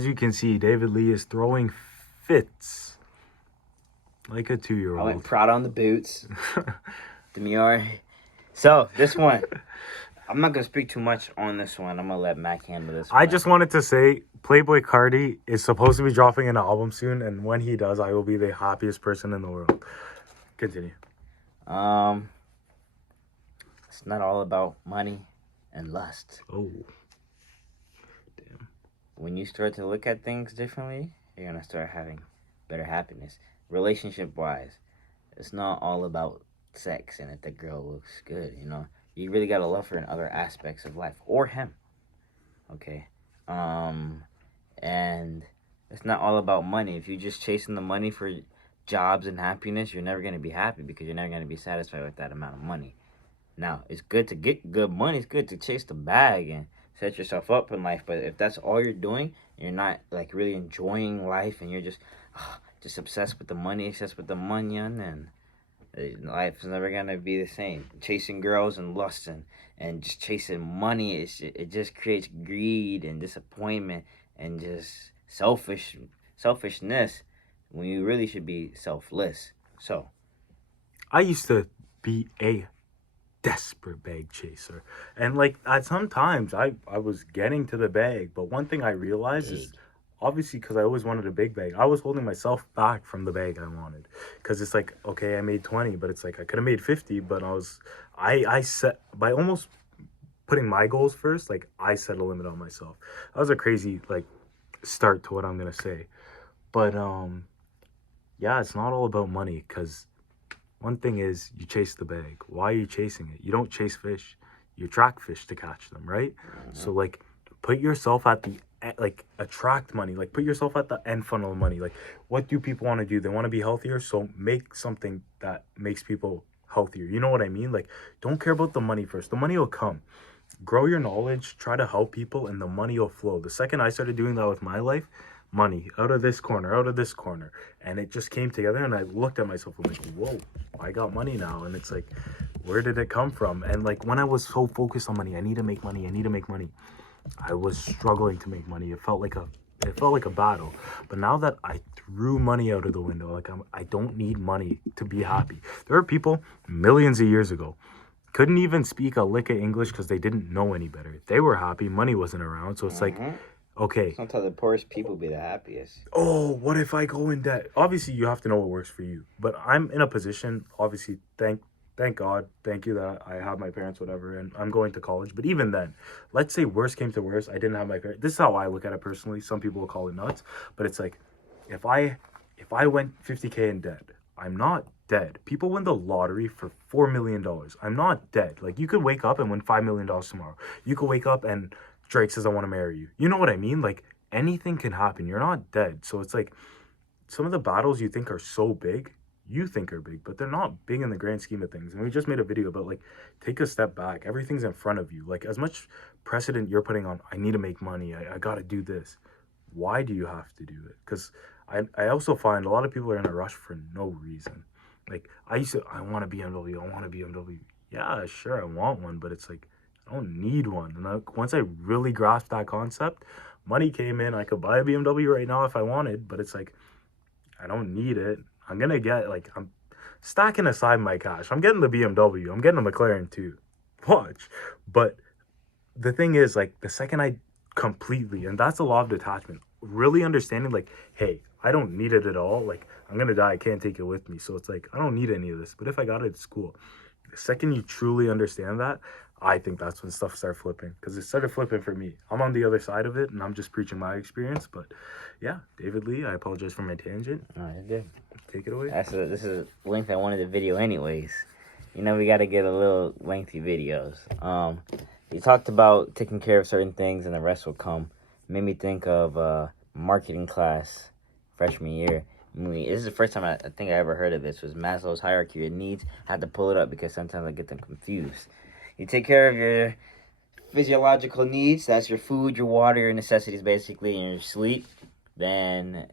As you can see, David Lee is throwing fits like a 2-year-old. I went Prada on the boots. Demure. So, this one. I'm not going to speak too much on this one. I'm going to let Mac handle this one. I just wanted to say, Playboy Carti is supposed to be dropping an album soon, and when he does, I will be the happiest person in the world. Continue. It's not all about money and lust. Oh. Damn. When you start to look at things differently, you're going to start having better happiness. Relationship-wise, it's not all about sex and if the girl looks good, you know. You really got to love her in other aspects of life. Or him. Okay? And it's not all about money. If you're just chasing the money for jobs and happiness, you're never going to be happy because you're never going to be satisfied with that amount of money. Now, it's good to get good money. It's good to chase the bag and set yourself up in life. But if that's all you're doing, you're not like really enjoying life and you're just obsessed with the money, obsessed with the money, and life's never going to be the same. Chasing girls and lust and just chasing money, it just creates greed and disappointment and just selfishness when you really should be selfless. So, I used to be a desperate bag chaser, and like at sometimes I was getting to the bag, but one thing I realized is obviously because I always wanted a big bag, I was holding myself back from the bag I wanted, because it's like, okay, I made 20, but it's like I could have made 50, but I set by almost putting my goals first, like I set a limit on myself. That was a crazy like start to what I'm gonna say, but yeah, it's not all about money, because one thing is, you chase the bag. Why are you chasing it? You don't chase fish. You attract fish to catch them, right? Mm-hmm. So, like, put yourself at the, like, attract money. Like, put yourself at the end funnel of money. Like, what do people want to do? They want to be healthier, so make something that makes people healthier. You know what I mean? Like, don't care about the money first. The money will come. Grow your knowledge, try to help people, and the money will flow. The second I started doing that with my life, money out of this corner, out of this corner, and it just came together, and I looked at myself, I'm like, whoa, I got money now. And it's like, where did it come from? And like, when I was so focused on money, I need to make money, I was struggling to make money. It felt like a battle. But now that I threw money out of the window, like, I don't need money to be happy. There are people millions of years ago couldn't even speak a lick of English because they didn't know any better. They were happy, money wasn't around, so it's like, okay. Sometimes the poorest people be the happiest. Oh, what if I go in debt? Obviously, you have to know what works for you. But I'm in a position, obviously, thank God, thank you that I have my parents, whatever, and I'm going to college. But even then, let's say worst came to worst, I didn't have my parents. This is how I look at it personally. Some people will call it nuts. But it's like, if I went 50K in debt, I'm not dead. People win the lottery for $4 million. I'm not dead. Like, you could wake up and win $5 million tomorrow. You could wake up and Drake says, I want to marry you. You know what I mean? Like, anything can happen. You're not dead. So it's like, some of the battles you think are so big, you think are big, but they're not big in the grand scheme of things. And we just made a video about, like, take a step back. Everything's in front of you. Like, as much precedent you're putting on, I need to make money, I got to do this. Why do you have to do it? Because I also find a lot of people are in a rush for no reason. Like, I want a BMW. Yeah, sure, I want one, but it's like, I don't need one. And once I really grasped that concept, money came in. I could buy a BMW right now if I wanted, but it's like, I don't need it. I'm stacking aside my cash. I'm getting the BMW. I'm getting a McLaren too. Watch. But the thing is, like, the second I completely, and that's the law of detachment, really understanding, like, hey, I don't need it at all. Like, I'm going to die. I can't take it with me. So it's like, I don't need any of this. But if I got it, it's cool. The second you truly understand that, I think that's when stuff started flipping, because it started flipping for me. I'm on the other side of it, and I'm just preaching my experience. But yeah, David Lee, I apologize for my tangent. No, you're good. Take it away. This is the length I wanted the video anyways. You know, we got to get a little lengthy videos. You talked about taking care of certain things, and the rest will come. Made me think of marketing class freshman year. This is the first time I think I ever heard of this. Was Maslow's hierarchy of needs. I had to pull it up because sometimes I get them confused. You take care of your physiological needs. That's your food, your water, your necessities, basically, and your sleep. Then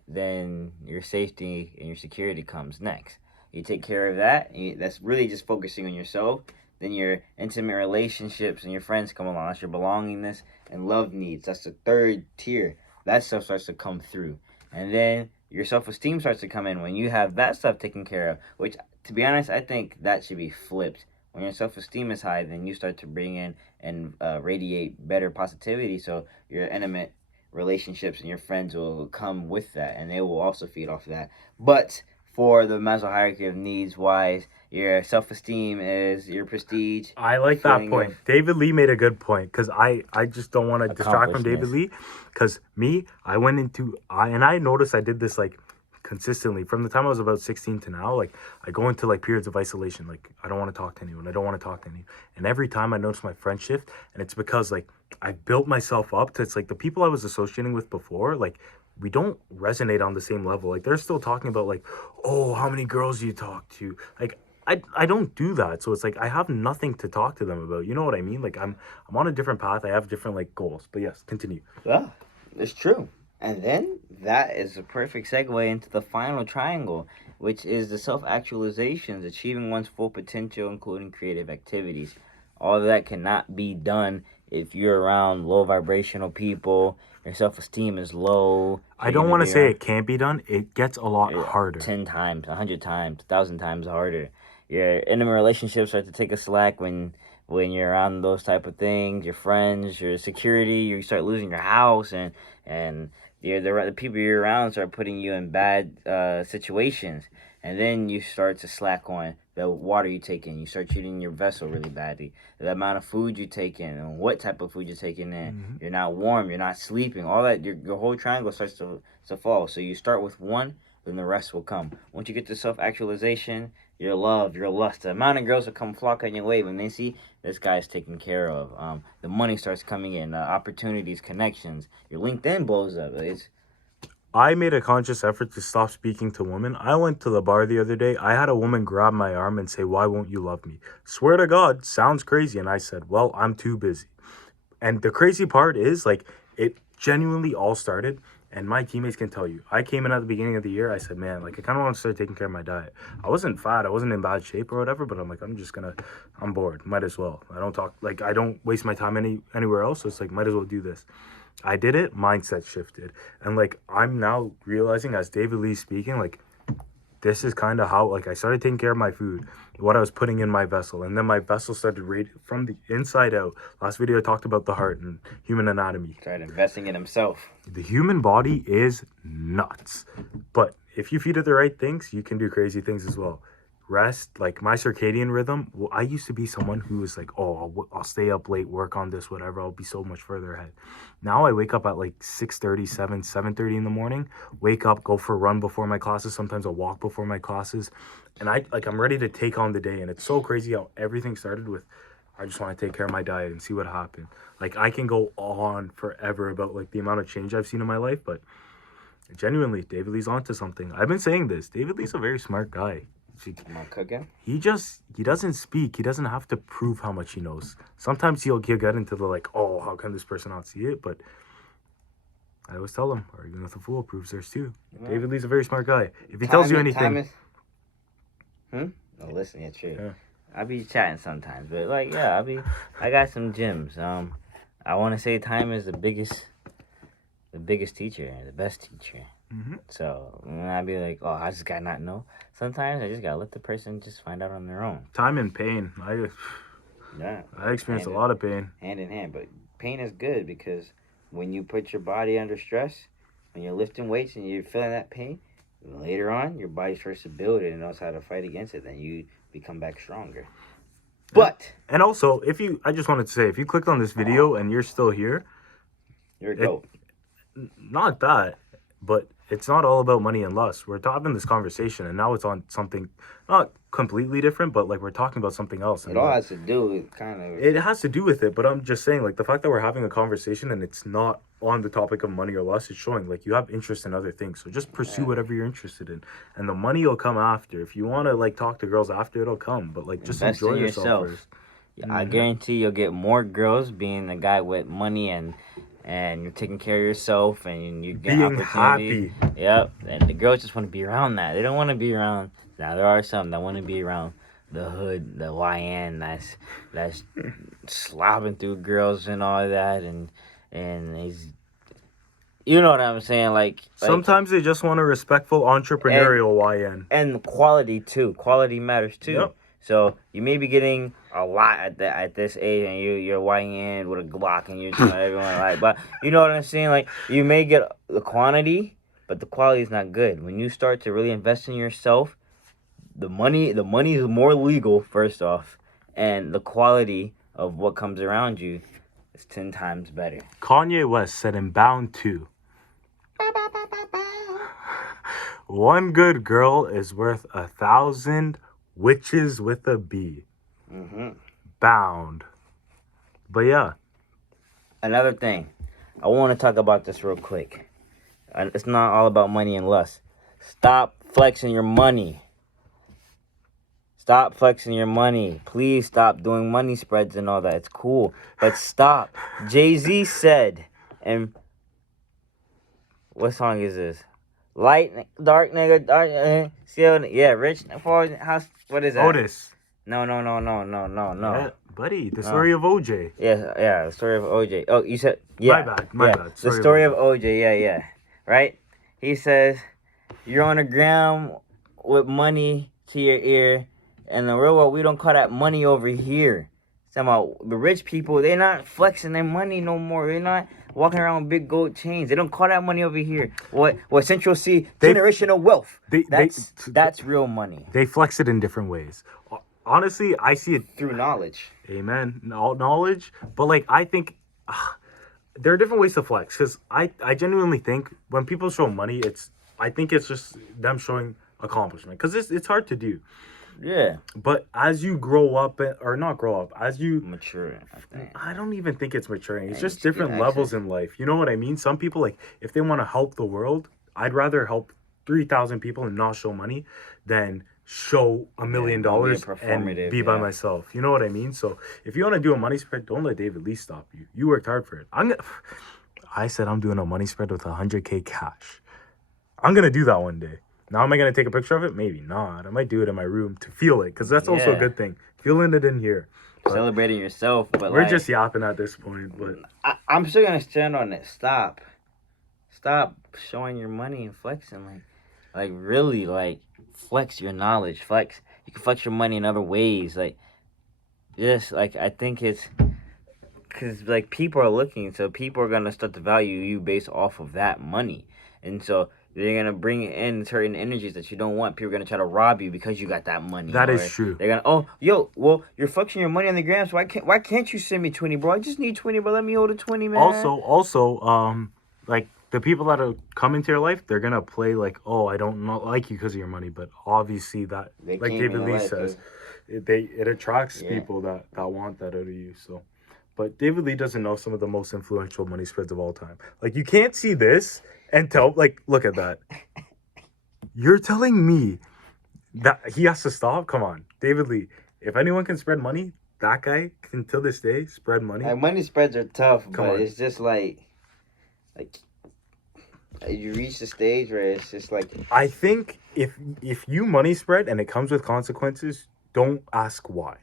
your safety and your security comes next. You take care of that. That's really just focusing on yourself. Then your intimate relationships and your friends come along. That's your belongingness and love needs. That's the third tier. that stuff starts to come through. And then your self-esteem starts to come in when you have that stuff taken care of, which, to be honest, I think that should be flipped. When your self-esteem is high, then you start to bring in and radiate better positivity, so your intimate relationships and your friends will come with that, and they will also feed off of that. But for the Maslow hierarchy of needs wise, your self-esteem is your prestige. I like that point. David Lee made a good point, because I just don't want to distract from David Lee, because I went into, and I noticed I did this like consistently from the time I was about 16 to now. Like, I go into like periods of isolation. Like, I don't want to talk to anyone. I don't want to talk to anyone. And every time I notice my friend shift, and it's because like I built myself up to, it's like the people I was associating with before, like we don't resonate on the same level. Like, they're still talking about like, oh, how many girls you talk to? Like, I don't do that. So it's like I have nothing to talk to them about. You know what I mean? Like, I'm on a different path. I have different like goals. But yes, continue. Yeah, it's true. And then that is a perfect segue into the final triangle, which is the self-actualizations, achieving one's full potential, including creative activities. All of that cannot be done if you're around low vibrational people. Your self-esteem is low. I don't want to say it can't be done. It gets a lot harder. 10 times, 100 times, 1,000 times harder. Your intimate relationships start to take a slack when you're around those type of things. Your friends, your security, you start losing your house, and the people you're around start putting you in bad situations. And then you start to slack on the water you take in. You start treating your vessel really badly. The amount of food you take in and what type of food you're taking in. Mm-hmm. You're not warm. You're not sleeping. All that, your whole triangle starts to fall. So you start with one, then the rest will come. Once you get to self-actualization, your love, your lust, the amount of girls that come flock on your way when they see this guy's taken care of. The money starts coming in, opportunities, connections. Your LinkedIn blows up. I made a conscious effort to stop speaking to women. I went to the bar the other day. I had a woman grab my arm and say, "Why won't you love me?" Swear to God, sounds crazy. And I said, "Well, I'm too busy." And the crazy part is, like, it genuinely all started, and my teammates can tell you. I came in at the beginning of the year. I said, man, like, I kind of want to start taking care of my diet. I wasn't fat. I wasn't in bad shape or whatever, but I'm like, I'm bored. Might as well. I don't waste my time anywhere else. So it's like, might as well do this. I did it. Mindset shifted. And, like, I'm now realizing, as David Lee's speaking, like, this is kind of how, like, I started taking care of my food, what I was putting in my vessel, and then my vessel started from the inside out. Last video I talked about the heart and human anatomy. Started investing in himself. The human body is nuts, but if you feed it the right things, you can do crazy things as well. Rest, like my circadian rhythm. Well, I used to be someone who was like, oh, I'll stay up late, work on this, whatever. I'll be so much further ahead. Now I wake up at like 6:30, 7:30 in the morning. Wake up, go for a run before my classes. Sometimes I'll walk before my classes, and I'm ready to take on the day. And it's so crazy how everything started with, I just want to take care of my diet and see what happened. Like, I can go on forever about like the amount of change I've seen in my life, but genuinely, David Lee's onto something. I've been saying this. David Lee's a very smart guy. Am I cooking? He doesn't speak. He doesn't have to prove how much he knows. Sometimes he'll get into the like, oh, how can this person not see it? But I always tell him, arguing with a fool proves theirs too. Yeah. David Lee's a very smart guy. If he tells you anything... No, listen, it's true. Yeah. I be chatting sometimes, but like, yeah, I got some gems. I want to say time is the biggest teacher, the best teacher. Mm-hmm. So when I be like, oh, I just gotta not know. Sometimes I just gotta let the person just find out on their own. Time and pain. I experienced a lot of pain. Hand in hand, but pain is good because when you put your body under stress, when you're lifting weights and you're feeling that pain, later on your body starts to build it and knows how to fight against it. Then you become back stronger. But and also, I just wanted to say, if you clicked on this video and you're still here, you're a goat. Not that, but it's not all about money and lust. We're having this conversation, and now it's on something not completely different, but like we're talking about something else. It all has to do with It has to do with it, but I'm just saying, like, the fact that we're having a conversation and it's not on the topic of money or lust is showing like you have interest in other things. So just pursue whatever you're interested in, and the money will come after. If you want to like talk to girls after, it'll come. But like, just enjoy yourself first. I guarantee you'll get more girls being the guy with money and you're taking care of yourself and you get being happy. Yep. And the girls just want to be around that. They don't want to be around. Now there are some that want to be around the hood, the YN that's slobbing through girls and all that, and you know what I'm saying? Like Sometimes they just want a respectful entrepreneurial YN. and quality too. Quality matters too. Yep. So you may be getting a lot at this age, and you're whiting in with a Glock, and you're telling everyone like, but you know what I'm saying? Like you may get the quantity, but the quality is not good. When you start to really invest in yourself, the money is more legal first off, and the quality of what comes around you is 10 times better. Kanye West said in Bound 2, one good girl is worth 1,000 witches with a B. Mm-hmm. Bound. But yeah. Another thing, I want to talk about this real quick. It's not all about money and lust. Stop flexing your money. Stop flexing your money. Please stop doing money spreads and all that. It's cool, but stop. Jay-Z said, and what song is this? Light, dark nigga, dark, still, yeah, rich, for house. What is that? Otis. No. Yeah, buddy, the story of OJ. Yeah, the story of OJ. Oh, you said, yeah. My bad. The story of OJ, yeah. Right? He says, you're on the ground with money to your ear. In the real world, we don't call that money over here. Somehow, the rich people, they're not flexing their money no more. They're not walking around with big gold chains. They don't call that money over here. What Central C, generational wealth. That's real money. They flex it in different ways. Honestly, I see it through knowledge. Amen. Knowledge. But like, I think there are different ways to flex. Because I genuinely think when people show money, I think it's just them showing accomplishment. Because it's hard to do. Yeah. But as you grow up, or not grow up, as you mature, I think. I don't even think it's maturing. It's just different levels in life. You know what I mean? Some people, like, if they want to help the world, I'd rather help 3,000 people and not show money than show $1 million and be by myself. You know what I mean? So if you want to do a money spread, don't let David Lee stop you. You worked hard for it. I said I'm doing a money spread with 100K cash. I'm going to do that one day. Now, am I going to take a picture of it? Maybe not. I might do it in my room to feel it, because that's also a good thing. Feeling it in here. But celebrating yourself. But we're just yapping at this point. But I'm still going to stand on it. Stop showing your money and flexing. Like really, like, flex your knowledge. You can flex your money in other ways. Like, just, like, I think it's... Because, like, people are looking, so people are going to start to value you based off of that money. And so... they're going to bring in certain energies that you don't want. People are going to try to rob you because you got that money. That is true. They're going to, well, you're flexing your money on the gram, so why can't you send me 20, bro? I just need 20, bro. Let me hold a 20, man. Also, like, the people that are come into your life, they're going to play like, oh, I don't not like you because of your money. But obviously that, like David Lee says, it attracts people that want that out of you. So, but David Lee doesn't know some of the most influential money spreads of all time. Like, you can't see this and tell, like, look at that. You're telling me that he has to stop? Come on. David Lee, if anyone can spread money, that guy can, till this day, spread money. Like, money spreads are tough, but it's just like you reach the stage where it's just like... I think if you money spread and it comes with consequences, don't ask why.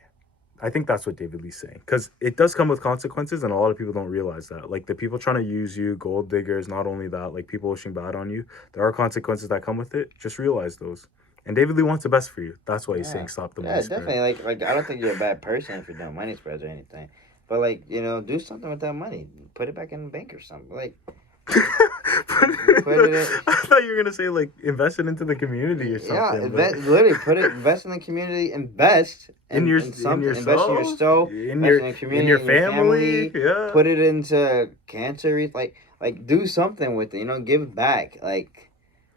I think that's what David Lee's saying. Because it does come with consequences, and a lot of people don't realize that. Like, the people trying to use you, gold diggers, not only that, like, people wishing bad on you, there are consequences that come with it. Just realize those. And David Lee wants the best for you. That's why he's saying stop the money spread. Yeah, definitely. Like, I don't think you're a bad person if you're doing money spreads or anything. But, like, you know, do something with that money. Put it back in the bank or something. Like... I thought you were gonna say, like, invest it into the community or something. Yeah, literally invest in the community, invest in yourself, invest in yourself, in the community, in your family. Yeah, put it into cancer. Like do something with it. You know, give back. Like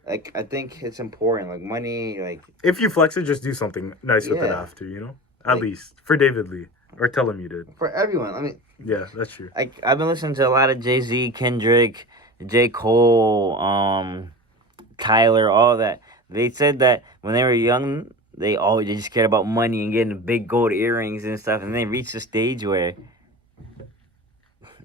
I think it's important. Like, money. Like, if you flex it, just do something nice with it after. You know, at least for David Lee, or tell him you did. For everyone, I mean. Yeah, that's true. I've been listening to a lot of Jay-Z, Kendrick, J. Cole, Tyler, all that. They said that when they were young, they just cared about money and getting big gold earrings and stuff, and they reached a stage where,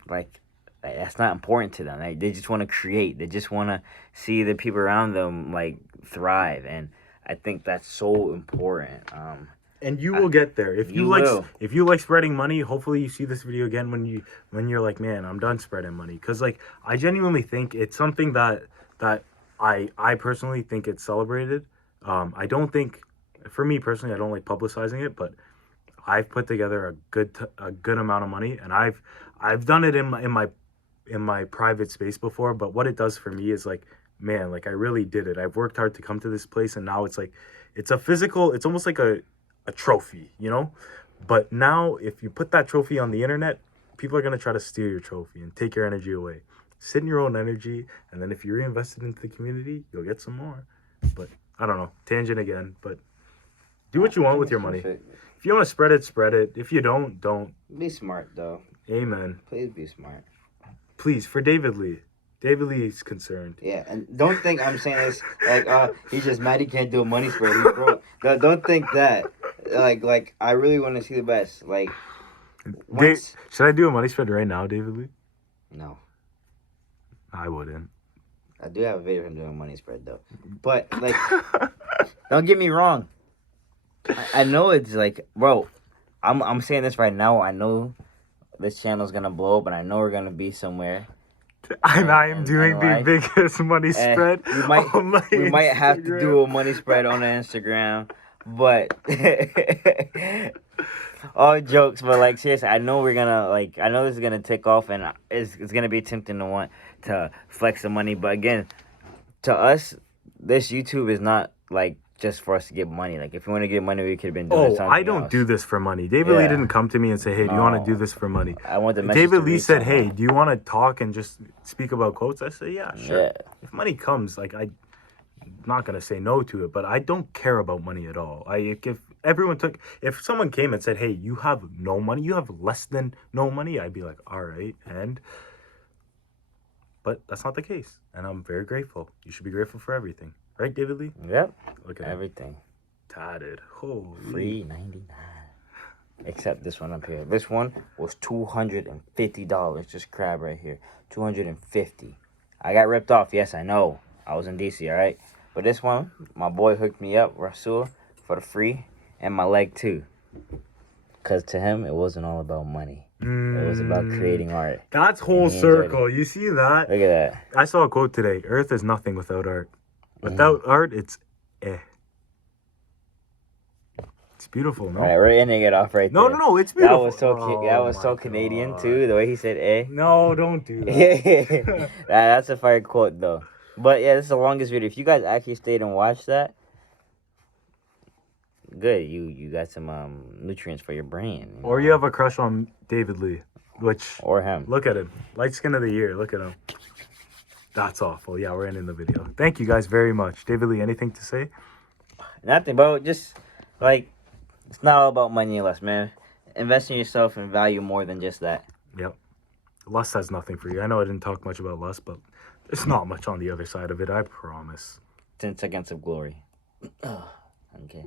like, that's not important to them. Like, they just want to create. They just want to see the people around them, like, thrive, and I think that's so important. and you will get there. If you, You like, will. if you like spreading money, hopefully you see this video again when you're like, man, I'm done spreading money. Because like I genuinely think it's something that I personally think it's celebrated. I don't think, for me personally, I don't like publicizing it, but I've put together a good amount of money, and I've done it in my private space before. But what it does for me is like, man, like I really did it. I've worked hard to come to this place, and now it's like, it's a physical. It's almost like a trophy, you know. But now, if you put that trophy on the internet, people are gonna try to steal your trophy and take your energy away. Sit in your own energy, and then if you reinvest it into the community, you'll get some more. But I don't know, tangent again. But do what you want with your money. If you want to spread it. If you don't, don't. Be smart though. Amen. Please be smart. Please, for David Lee. David Lee is concerned. Yeah, and don't think I'm saying this like, he's just mad he can't do a money spread. He's broke. Don't think that. Like I really want to see the best. Like, Should I do a money spread right now, David Lee? No. I wouldn't. I do have a video of him doing a money spread though. But like, don't get me wrong. I know it's like, bro, I'm saying this right now. I know this channel's gonna blow up, and I know we're gonna be somewhere. I am doing the biggest money spread. We might have to do a money spread on the Instagram, but all jokes. But like seriously, I know we're gonna I know this is gonna take off, and it's gonna be tempting to want to flex the money. But again, to us, this YouTube is not like just for us to get money. Like if we want to get money, we could have been doing something I don't else. do this for money. David Lee didn't come to me and say, hey, do you want to do this for money? I want the message. David Lee said, hey, do you want to talk and just speak about quotes? I said, yeah, sure. Yeah. If money comes, like I'm not gonna say no to it, but I don't care about money at all. If someone came and said, hey, you have no money, you have less than no money, I'd be like, all right, but that's not the case, and I'm very grateful. You should be grateful for everything. Right, David Lee? Yep. Look at everything. Tatted. Holy. $3.99. Except this one up here. This one was $250. Just crab right here. $250. I got ripped off. Yes, I know. I was in DC, all right? But this one, my boy hooked me up, Rasul, for the free, and my leg too. Because to him, it wasn't all about money. It was about creating art. That's whole circle. You see that? Look at that. I saw a quote today. Earth is nothing without art. Without art, it's It's beautiful, no? All right, we're ending it off right no, there. No, it's beautiful. That was that was so Canadian, too, the way he said eh. No, don't do that. That's a fire quote, though. But, yeah, this is the longest video. If you guys actually stayed and watched that, good. You got some nutrients for your brain. You know? Or you have a crush on David Lee, or him. Look at him. Light skin of the year. Look at him. That's awful. Yeah, we're ending the video. Thank you guys very much. David Lee, anything to say? Nothing, bro. Just, it's not all about money and less, man. Invest in yourself and value more than just that. Yep. Lust has nothing for you. I know I didn't talk much about lust, but there's not much on the other side of it, I promise. 10 seconds of glory. Okay.